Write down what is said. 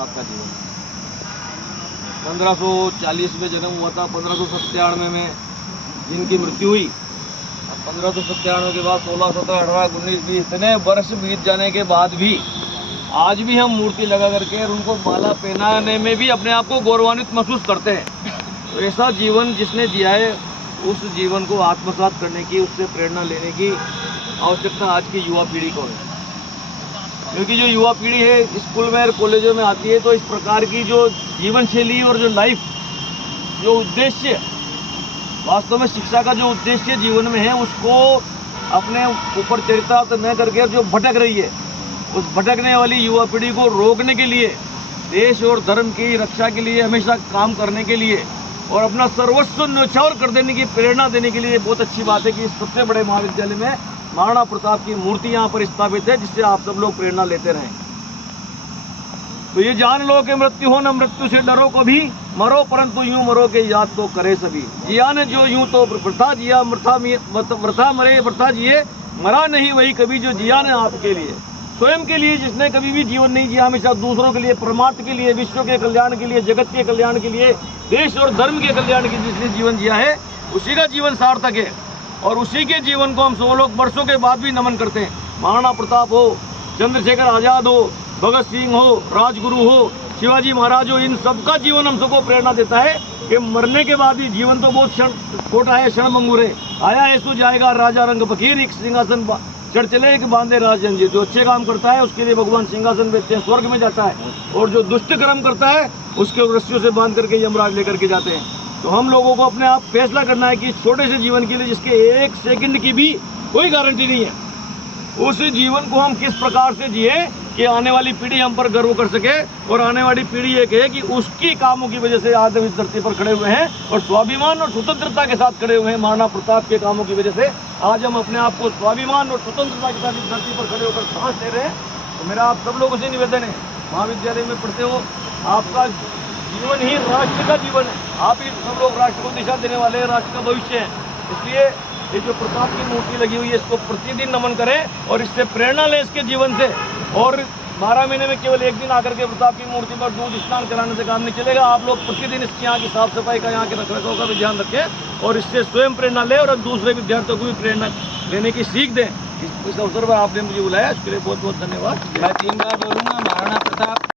प्रताप का जीवन। 1540 में जन्म हुआ था, 1597 में जिनकी मृत्यु हुई। 1597 के बाद 16, 17, 18, 19, 20 इतने वर्ष बीत जाने के बाद भी आज भी हम मूर्ति लगा करके और उनको माला पहनाने में भी अपने आप को गौरवान्वित महसूस करते हैं। तो ऐसा जीवन जिसने जिया है, उस जीवन को आत्मसात करने की, उससे प्रेरणा लेने की आवश्यकता आज की युवा पीढ़ी को है। क्योंकि जो युवा पीढ़ी है स्कूल में और कॉलेजों में आती है, तो इस प्रकार की जो जीवन शैली और जो लाइफ, जो उद्देश्य, वास्तव में शिक्षा का जो उद्देश्य जीवन में है, उसको अपने ऊपर चरितार्थ न करके जो भटक रही है, उस भटकने वाली युवा पीढ़ी को रोकने के लिए, देश और धर्म की रक्षा के लिए हमेशा काम करने के लिए और अपना सर्वस्व न्यौछावर कर देने की प्रेरणा देने के लिए बहुत अच्छी बात है कि इस सबसे बड़े महाविद्यालय में महाराणा प्रताप की मूर्ति यहाँ पर स्थापित है, जिससे आप सब लोग प्रेरणा लेते रहें। तो ये जान लो कि मृत्यु हो न मृत्यु से डरो कभी, मरो परंतु यूं मरो के याद तो करे सभी। जिया ने जो यूं तो वृथा जिया, वृथा मरे वृथा जिए, मरा नहीं वही कभी जो जिया ने आपके लिए। स्वयं के लिए जिसने कभी भी जीवन नहीं जिया, हमेशा दूसरों के लिए, परमार्थ के लिए, विश्व के कल्याण के लिए, जगत के कल्याण के लिए, देश और धर्म के कल्याण के लिए जिसने जीवन जिया है, उसी का जीवन सार्थक है। और उसी के जीवन को हम 100 लोग वर्षों के बाद भी नमन करते हैं। महाराणा प्रताप हो, चंद्रशेखर आजाद हो, भगत सिंह हो, राजगुरु हो, शिवाजी महाराज हो, इन सबका जीवन हम सबको प्रेरणा देता है कि मरने के बाद भी जीवन तो बहुत छोटा है, क्षणभंगुर है। आया है सो जाएगा, राजा रंग फकीर, एक सिंहासन चढ़ चले एक बांधे राजन जी। जो अच्छे काम करता है उसके लिए भगवान सिंहासन बेचते हैं, स्वर्ग में जाता है, और जो दुष्ट कर्म करता है उसके रस्सियों से बांध करके यमराज लेकर के जाते हैं। तो हम लोगों को अपने आप फैसला करना है कि छोटे से जीवन के लिए, जिसके 1 सेकंड की भी कोई गारंटी नहीं है, उस जीवन को हम किस प्रकार से जिए कि आने वाली पीढ़ी हम पर गर्व कर सके। और आने वाली पीढ़ी ये कहे कि उसकी कामों की वजह से आज हम इस धरती पर खड़े हुए हैं और स्वाभिमान और स्वतंत्रता के साथ खड़े हुए हैं। महाराणा प्रताप के कामों की वजह से आज हम अपने आप को स्वाभिमान और स्वतंत्रता के साथ इस धरती पर खड़े होकर सांस ले रहे हैं। तो मेरा आप सब लोगों से निवेदन है, महाविद्यालय में पढ़ते हो, आपका जीवन ही राष्ट्र का जीवन है। आप ही सब लोग राष्ट्र को दिशा देने वाले हैं, राष्ट्र का भविष्य है। इसलिए ये जो प्रताप की मूर्ति लगी हुई है, इसको प्रतिदिन नमन करें और इससे प्रेरणा लें इसके जीवन से। और 12 महीने में केवल 1 दिन आकर के प्रताप की मूर्ति पर दूध स्नान कराने से काम नहीं चलेगा। आप लोग प्रतिदिन इसकी यहाँ की साफ सफाई का, यहाँ के रखरखाव का भी ध्यान रखें और इससे स्वयं प्रेरणा लें और दूसरे विद्यार्थियों को भी प्रेरणा लेने की सीख दें। इस अवसर पर आपने मुझे बुलाया, इसके लिए बहुत बहुत धन्यवाद। मैं 3 बार बोलूँगा, महाराणा प्रताप